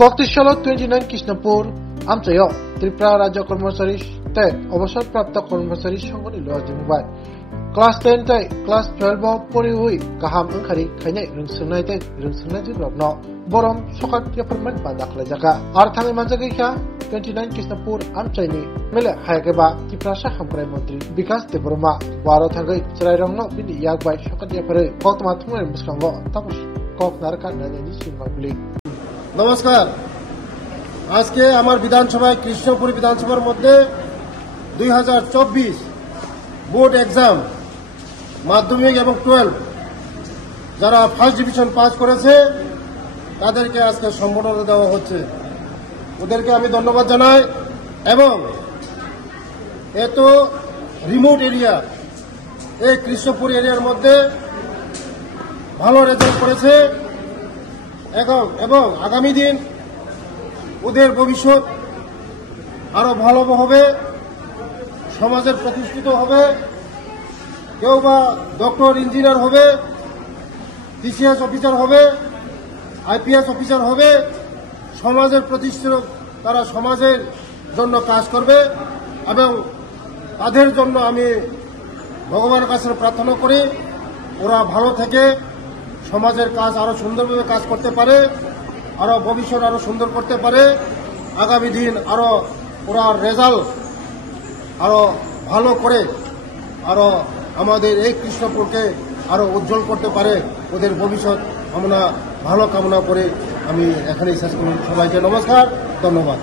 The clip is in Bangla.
কক্টিশালত 29 কৃষ্ণপুর আমচাইও ত্রিপুরা রাজ্য কর্মচারী তে অবসরপ্রাপ্ত কর্মচারী সংঘনি লজিমুবাই ক্লাস 10 তাই ক্লাস 12 পরিহুই গাহাম ওंखारि खायनाय रोंसोनाय ताय रोंसोनाय जिब्रबनो बरम सकात पेपारमेन्ट बादाखला जागा आर थाङै मानजागैखा 29 कृष्णपुर आमचाइनि मेले हायगेबा त्रिपुरा हामग्राय मन्त्री विकास देबरमा बारो थाङै चरायरंनो बिनि यागबाय सकात याफारै कक्तमा थुंनाय मुस्कांगो तापस কক नारका नायनायनि सिमागुलि। नमस्कार। आज के हमार विधानसभा कृष्णपुर विधानसभार मध्य 2024 बोर्ड एग्जाम माध्यमिक एवं 12 যারা ফার্স্ট ডিভিশন পাস করেছে তাদেরকে আজকে সম্মাননা দেওয়া হচ্ছে। ওদেরকে আমি ধন্যবাদ জানাই এবং এত রিমোট এরিয়া এই কৃষ্ণপুর এরিয়ার মধ্যে ভালো রেজাল্ট করেছে এবং আগামী দিন ওদের ভবিষ্যৎ আরো ভালো হবে, সমাজের প্রতিষ্ঠিত হবে, কেউ বা ডক্টর ইঞ্জিনিয়ার হবে, টিসিএস অফিসার হবে, আইপিএস অফিসার হবে, সমাজের প্রতিষ্ঠিত তারা সমাজের জন্য কাজ করবে এবং তাদের জন্য আমি ভগবানের কাছে প্রার্থনা করি ওরা ভালো থেকে সমাজের কাজ আরো সুন্দরভাবে কাজ করতে পারে, আরো ভবিষ্যৎ আরো সুন্দর করতে পারে, আগামী দিন আরো ওরা রেজাল্ট আরো ভালো করে আরো আমাদের এই কৃষ্ণপুরকে আরো উজ্জ্বল করতে পারে, ওদের ভবিষ্যৎ আমরা ভালো কামনা করে আমি এখানেই শেষ করি। সবাইকে নমস্কার, ধন্যবাদ।